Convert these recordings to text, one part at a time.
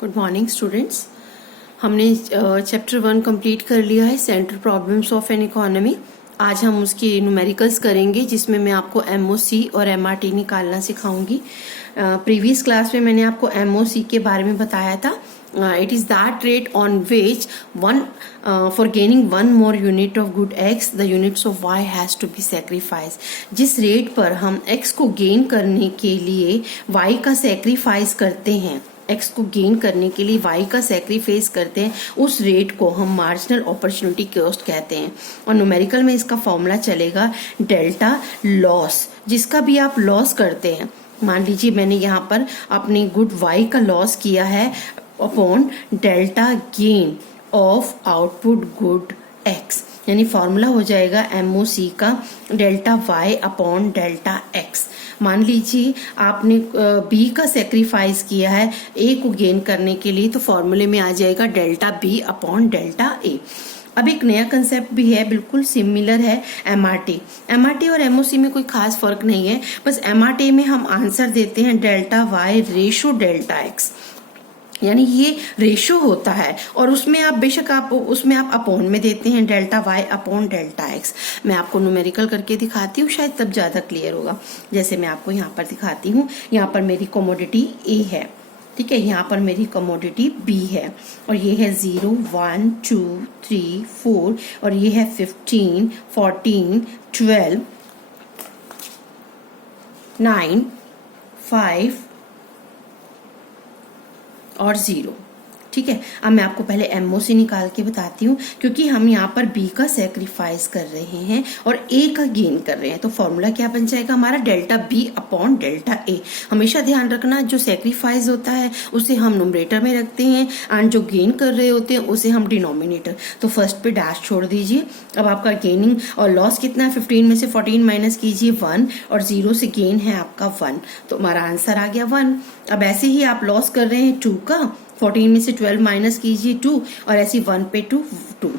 Good morning students. हमने chapter 1 complete कर लिया है, central problems of an economy. आज हम उसकी न्यूमेरिकल्स करेंगे, जिसमें मैं आपको एमओसी और एमआरटी निकालना सिखाऊंगी। प्रीवियस क्लास में मैंने आपको एमओसी के बारे में बताया था। It is that rate on which for gaining one more unit of good x, the units of y has to be sacrificed. जिस रेट पर हम x को गेन करने के लिए y का सेक्रीफाइस करते हैं, x को गेन करने के लिए y का सेक्रीफाइस करते हैं, उस रेट को हम मार्जिनल अपॉर्चुनिटी कॉस्ट कहते हैं। और न्यूमेरिकल में इसका फॉर्मूला चलेगा डेल्टा लॉस। जिसका भी आप लॉस करते हैं, मान लीजिए मैंने यहाँ पर अपनी गुड y का लॉस किया है upon delta gain of output good x, यानी फॉर्मूला हो जाएगा एमओसी का delta y upon delta x। मान लीजिए आपने b का सेक्रीफाइस किया है a को गेन करने के लिए, तो फॉर्मूले में आ जाएगा delta b upon delta a। अब एक नया कंसेप्ट भी है, बिल्कुल सिमिलर है, एमआरटी और एमओसी में कोई खास फर्क नहीं है। बस एमआरटी में हम आंसर देते हैं delta y ratio delta x, यानी ये रेशो होता है और उसमें आप बेशक आप उसमें आप अपॉन में देते हैं delta y upon delta x। मैं आपको न्यूमेरिकल करके दिखाती हूँ, शायद तब ज्यादा क्लियर होगा। जैसे मैं आपको यहाँ पर दिखाती हूँ, यहाँ पर मेरी कमोडिटी A है, ठीक है, यहाँ पर मेरी कमोडिटी B है, और ये है 0 1 2 3 4, और ये है 15 14 12 9 5 और 0। ठीक है, अब मैं आपको पहले एमओसी निकाल के बताती हूँ, क्योंकि हम यहाँ पर बी का सेक्रीफाइस कर रहे हैं और ए का गेन कर रहे हैं। तो फॉर्मूला क्या बन जाएगा हमारा, delta B upon delta A. हमेशा ध्यान रखना, जो सेक्रीफाइस होता है उसे हम न्यूमरेटर में रखते हैं एंड जो गेन कर रहे होते हैं उसे हम डिनोमिनेटर। तो फर्स्ट पे डैश छोड़ दीजिए। अब आपका गेनिंग और लॉस कितना है, 15 में से 14 माइनस कीजिए 1, और 0 से गेन है आपका 1, तो हमारा आंसर आ गया 1। अब ऐसे ही आप लॉस कर रहे हैं 2 का, 14 में से 12 माइनस कीजिए 2, और ऐसी 1 पे 2 2,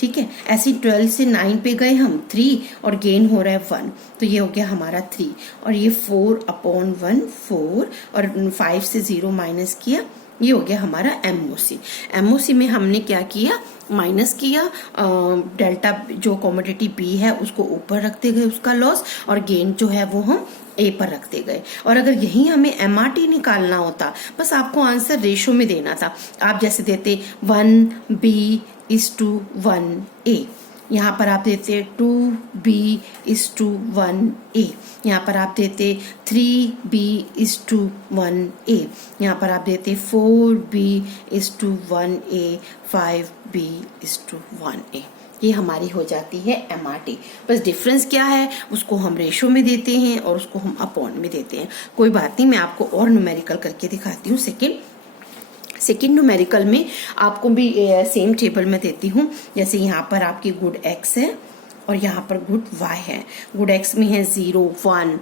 ठीक है। ऐसी 12 से 9 पे गए हम 3, और गेन हो रहा है 1, तो ये हो गया हमारा 3। और ये 4 अपॉन 1 4, और 5 से 0 माइनस किया, ये हो गया हमारा एमओसी। एमओसी में हमने क्या किया, माइनस किया, डेल्टा जो कमोडिटी बी है उसको ऊपर रखते गए उसका लॉस, और गेन जो है वो हम ए पर रखते गए। और अगर यही हमें एमआरटी निकालना होता, बस आपको आंसर रेशो में देना था। आप जैसे देते 1b:1a, यहाँ पर आप देते 2b:1a, यहाँ पर आप देते 3b:1a, यहाँ पर आप देते 4b:1a, 5b:1a। ये हमारी हो जाती है एमआरटी। बस डिफरेंस क्या है, उसको हम रेशो में देते हैं और उसको हम अपॉन में देते हैं। कोई बात नहीं, मैं आपको और न्यूमेरिकल करके दिखाती हूँ। सेकेंड न्यूमेरिकल में आपको भी सेम टेबल में देती हूँ। जैसे यहाँ पर आपकी गुड एक्स है और यहाँ पर गुड वाई है। गुड एक्स में है 0 1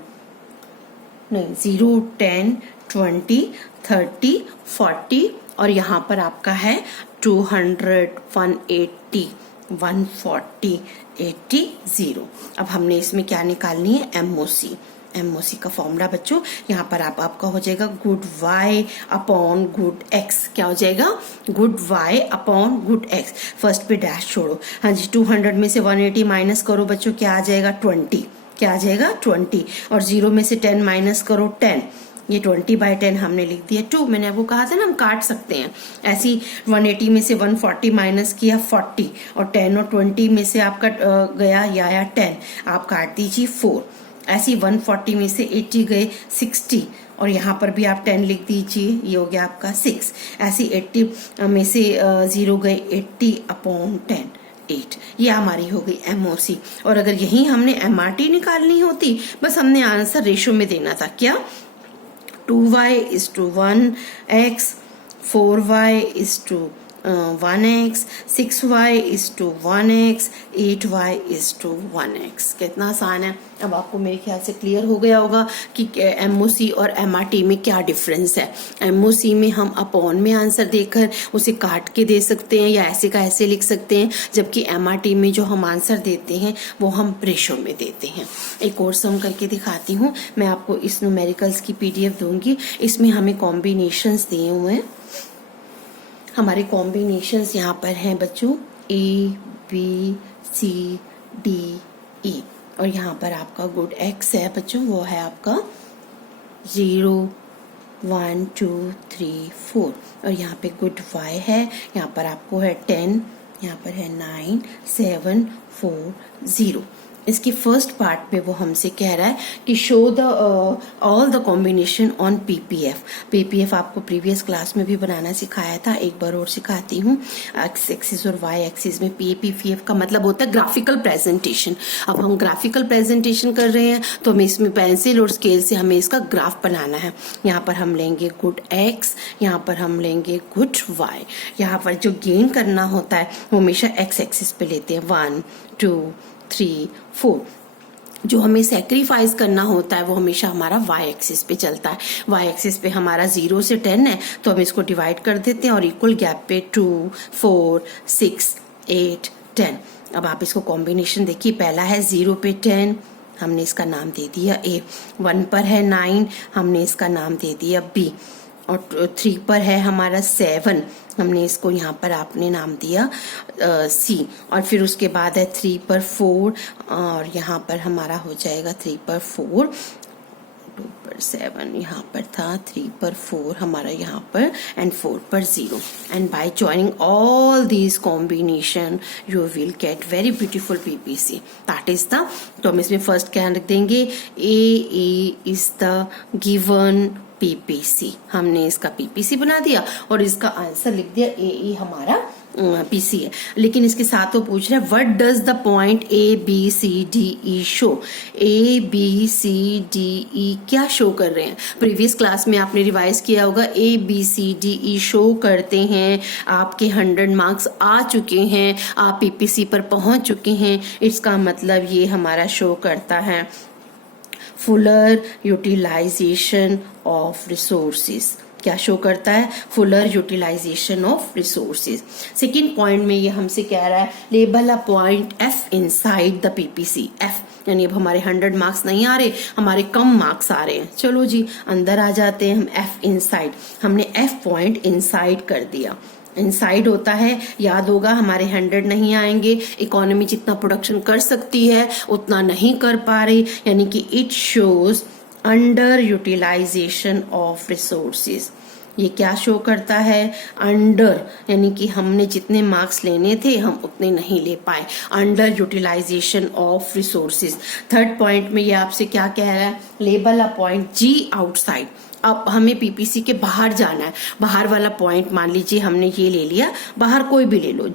नहीं 0 10 20 30 40, और यहाँ पर आपका है 200 180 140 80 0। अब हमने इसमें क्या निकालनी है, एमओसी। एमओसी का फॉर्मूला बच्चों यहाँ पर आपका हो जाएगा good y upon good x। क्या हो जाएगा, good y upon good x। First पे डैश छोड़ो, हाँ जी, 200 में से 180 माइनस करो बच्चों, क्या आ जाएगा 20, क्या आ जाएगा 20, और 0 में से 10 माइनस करो 10, ये 20/10 हमने लिख दिया 2। मैंने आपको कहा था ना हम काट सकते हैं। ऐसी 180 में से 140 माइनस किया 40, और 10 और 20 में से आपका गया या 10, आप काट दीजिए 4। ऐसी 140 में से 80 गए 60, और यहाँ पर भी आप 10 लिख दीजिए, ये हो गया आपका 6। ऐसी 80 में से 0 गए 80 अपॉन 10 8। ये हमारी हो गई एमओसी। और अगर यही हमने एमआरटी निकालनी होती, बस हमने आंसर रेशो में देना था। क्या, 2y:1x, 4y:1x, 6y:1x, 8y:1x। कितना आसान है। अब आपको मेरे ख्याल से क्लियर हो गया होगा कि एमओसी और एमआरटी में क्या डिफरेंस है। एमओसी में हम अपॉन में आंसर देकर उसे काट के दे सकते हैं या ऐसे का ऐसे लिख सकते हैं, जबकि एमआरटी में जो हम आंसर देते हैं वो हम रेशो में देते हैं। एक और सम करके दिखाती हूँ। मैं आपको इस न्यूमेरिकल्स की पीडीएफ दूंगी, इसमें हमें कॉम्बिनेशंस दिए हुए हैं। हमारे कॉम्बिनेशंस यहाँ पर हैं बच्चों ABCDE, और यहाँ पर आपका गुड एक्स है बच्चों, वो है आपका 0 1 2 3 4, और यहाँ पे गुड वाई है, यहाँ पर आपको है 10, यहाँ पर है 9 7 4 0। इसके फर्स्ट पार्ट में वो हमसे कह रहा है कि show the all the combination on PPF. PPF आपको प्रीवियस क्लास में भी बनाना सिखाया था, एक बार और सिखाती हूँ। एक्स एक्सिस और वाई एक्सिस में पीपीएफ का मतलब होता है ग्राफिकल प्रेजेंटेशन। अब हम ग्राफिकल प्रेजेंटेशन कर रहे हैं तो हमें इसमें पेंसिल और स्केल से हमें इसका ग्राफ बनाना है। यहाँ पर हम लेंगे गुड एक्स, यहाँ पर हम लेंगे गुड वाई। यहाँ पर जो गेन करना होता है वो हमेशा एक्स एक्सिस पे लेते हैं, 1 2 3 4। जो हमें सेक्रीफाइस करना होता है वो हमेशा हमारा वाई एक्सिस पे चलता है। वाई एक्सिस पे हमारा 0 से 10 है तो हम इसको डिवाइड कर देते हैं और इक्वल गैप पे 2 4 6 8 10। अब आप इसको कॉम्बिनेशन देखिए, पहला है 0 पे 10, हमने इसका नाम दे दिया A। 1 पर है 9, हमने इसका नाम दे दिया B। और 3 पर है हमारा 7, हमने इसको यहाँ पर आपने नाम दिया C। और फिर उसके बाद है 3 पर 4, और यहाँ पर हमारा हो जाएगा 3 पर 4, 2 पर 7 यहाँ पर था, 3 पर 4 हमारा यहाँ पर, एंड 4 पर 0। And bye joining all these combination you will get very beautiful PPC. That is the, तो हम इसमें फर्स्ट क्या रख देंगे, ए इज द गिवन पीपीसी। हमने इसका पीपीसी बना दिया और इसका आंसर लिख दिया ए हमारा पीसी है। लेकिन इसके साथ वो पूछ रहे हैं what does the point ABCDE show. ABCDE क्या शो कर रहे हैं? प्रीवियस क्लास में आपने रिवाइज किया होगा, ABCDE शो करते हैं आपके 100 मार्क्स आ चुके हैं, आप पीपीसी पर पहुंच चुके हैं। इसका मतलब ये हमारा शो करता है फुलर यूटिलाइजेशन ऑफ रिसोर्सेज। क्या शो करता है? Fuller utilisation of resources. Second point में ये हमसे कह रहा है label a point F inside the PPC. F यानी अब हमारे 100 मार्क्स नहीं आ रहे, हमारे कम मार्क्स आ रहे हैं। चलो जी अंदर आ जाते हैं हम। F इनसाइड, हमने F पॉइंट इनसाइड कर दिया। इनसाइड होता है, याद होगा, हमारे 100 नहीं आएंगे, इकोनॉमी जितना प्रोडक्शन कर सकती है उतना नहीं कर पा रही, यानी कि it shows under utilisation of resources. ये क्या शो करता है? अंडर, यानी कि हमने जितने मार्क्स लेने थे हम उतने नहीं ले पाए, under utilisation of resources. Third point में ये आपसे क्या कह रहा है, label a point G outside. अब हमें पीपीसी के बाहर जाना है, बाहर वाला पॉइंट मान लीजिए हमने ये ले लिया, बाहर कोई भी ले लो,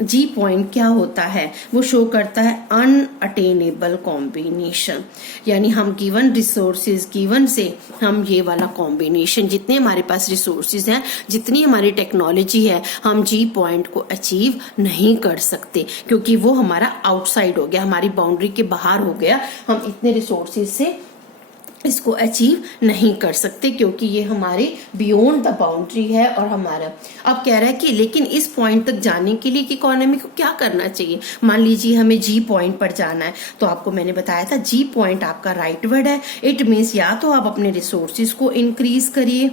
जी पॉइंट क्या होता है? वो शो करता है अनअटेनेबल कॉम्बिनेशन, यानी हम गिवन रिसोर्सेज, गिवन से हम ये वाला कॉम्बिनेशन, जितने हमारे पास रिसोर्सेज हैं, जितनी हमारी टेक्नोलॉजी है, हम जी पॉइंट को अचीव नहीं कर सकते क्योंकि वो हमारा आउटसाइड हो गया, हमारी बाउंड्री के बाहर हो गया। हम इतने रिसोर्सेज से इसको अचीव नहीं कर सकते क्योंकि ये हमारे बियॉन्ड द बाउंड्री है। और हमारा अब कह रहा है कि लेकिन इस पॉइंट तक जाने के लिए कि इकोनॉमी को क्या करना चाहिए। मान लीजिए हमें जी पॉइंट पर जाना है, तो आपको मैंने बताया था जी पॉइंट आपका राइट वर्ड है। इट मीन्स या तो आप अपने रिसोर्सेज को इंक्रीज करिए,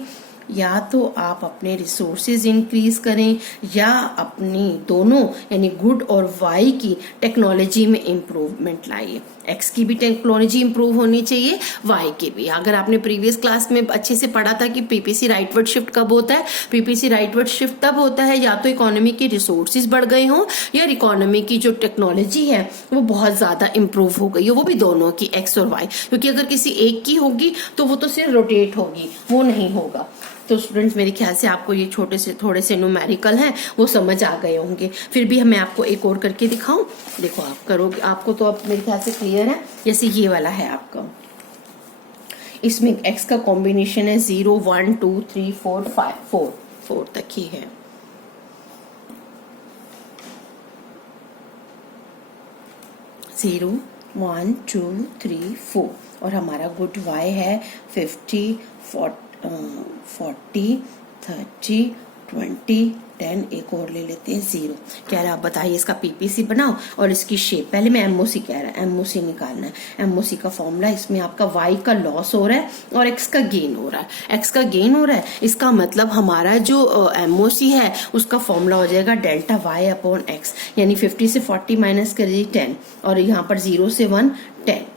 या तो आप अपने रिसोर्सेज इंक्रीज करें, या अपनी दोनों यानी गुड और वाई की टेक्नोलॉजी में इम्प्रूवमेंट लाइए। एक्स की भी टेक्नोलॉजी इंप्रूव होनी चाहिए, वाई की भी। अगर आपने प्रीवियस क्लास में अच्छे से पढ़ा था कि पीपीसी राइटवर्ड शिफ्ट कब होता है, पीपीसी राइटवर्ड शिफ्ट तब होता है या तो इकोनॉमी के रिसोर्सेज बढ़ गए हों या इकोनॉमी की जो टेक्नोलॉजी है वो बहुत ज्यादा इंप्रूव हो गई हो, वो भी दोनों की, एक्स और वाई। क्योंकि अगर किसी एक की होगी तो वो तो सिर्फ रोटेट होगी, वो नहीं होगा। तो स्टूडेंट्स मेरे ख्याल से आपको ये छोटे से थोड़े से न्यूमेरिकल हैं वो समझ आ गए होंगे। फिर भी मैं आपको एक और करके दिखाऊं, देखो आप करोगे, आपको तो अब मेरे ख्याल से क्लियर है। जैसे ये वाला है आपका, इसमें x का कॉम्बिनेशन है 0 1 2 3 4 5 4 तक ही है। जीरो 1 2 3 4 और हमारा गुड y है 50 40 30 20, 10, एक और ले लेते हैं 0। कह रहा है आप बताइए इसका पीपीसी बनाओ और इसकी शेप। पहले मैं एमओसी कह रहा है, एमओसी निकालना है। एमओसी का फॉर्मूला, इसमें आपका वाई का लॉस हो रहा है और एक्स का गेन हो रहा है। एक्स का गेन हो रहा है, इसका मतलब हमारा जो एमओसी है उसका फॉर्मूला हो जाएगा डेल्टा वाई अपॉन एक्स, यानी 50 से 40 माइनस करिए 10, और यहाँ पर 0 से 1 10।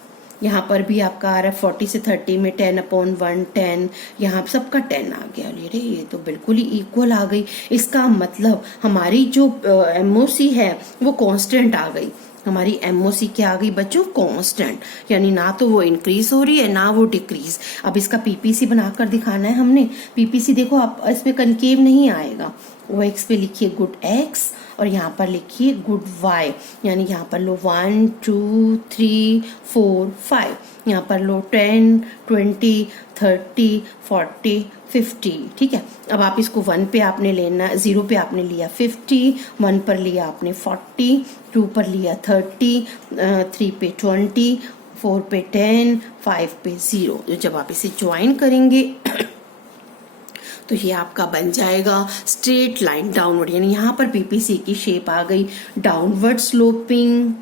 यहाँ पर भी आपका आ रहा है 40 से 30 में 10 अपॉन 1 10, यहाँ सबका 10 आ गया। अरे ये तो बिल्कुल ही इक्वल आ गई। इसका मतलब हमारी जो एमओसी है वो कांस्टेंट आ गई। हमारी एमओसी क्या आ गई बच्चों? कांस्टेंट, यानी ना तो वो इंक्रीज हो रही है ना वो डिक्रीज। अब इसका पीपीसी बनाकर दिखाना है हमने। पीपीसी देखो आप, इसमें कनकेव नहीं आएगा। वो एक्स पे लिखिए गुड एक्स और यहाँ पर लिखिए गुड वाई, यानी यहाँ पर लो 1 2 3 4 5, यहाँ पर लो 10 20 30 40 50। ठीक है, अब आप इसको 1 पे आपने लेना, 0 पे आपने लिया 50, 1 पर लिया आपने 40, 2 पर लिया 30, 3 पे 20, 4 पे 10, 5 पे 0। जब आप इसे ज्वाइन करेंगे तो ये आपका बन जाएगा स्ट्रेट लाइन डाउनवर्ड, यानी यहाँ पर पीपीसी की शेप आ गई डाउनवर्ड स्लोपिंग,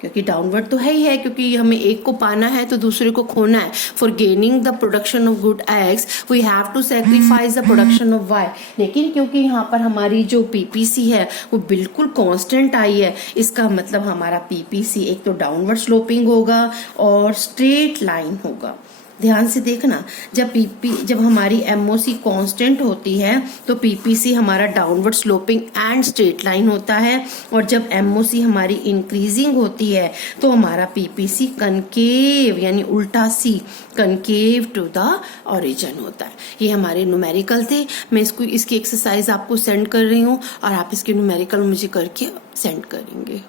क्योंकि डाउनवर्ड तो है ही है, क्योंकि हमें एक को पाना है तो दूसरे को खोना है। For gaining the production of good X we have to sacrifice the production of Y. लेकिन क्योंकि यहाँ पर हमारी जो पीपीसी है वो बिल्कुल कांस्टेंट आई है, इसका मतलब हमारा पीपीसी एक तो डाउनवर्ड स्लोपिंग होगा और स्ट्रेट लाइन होगा। ध्यान से देखना, जब हमारी एमओसी कांस्टेंट होती है तो पीपीसी हमारा downward sloping and straight line होता है, और जब एमओसी हमारी इंक्रीजिंग होती है तो हमारा पीपीसी कनकेव, यानी उल्टा सी, कनकेव टू द ओरिजिन होता है। ये हमारे न्यूमेरिकल थे। मैं इसकी एक्सरसाइज आपको सेंड कर रही हूँ और आप इसके न्यूमेरिकल मुझे करके सेंड करेंगे।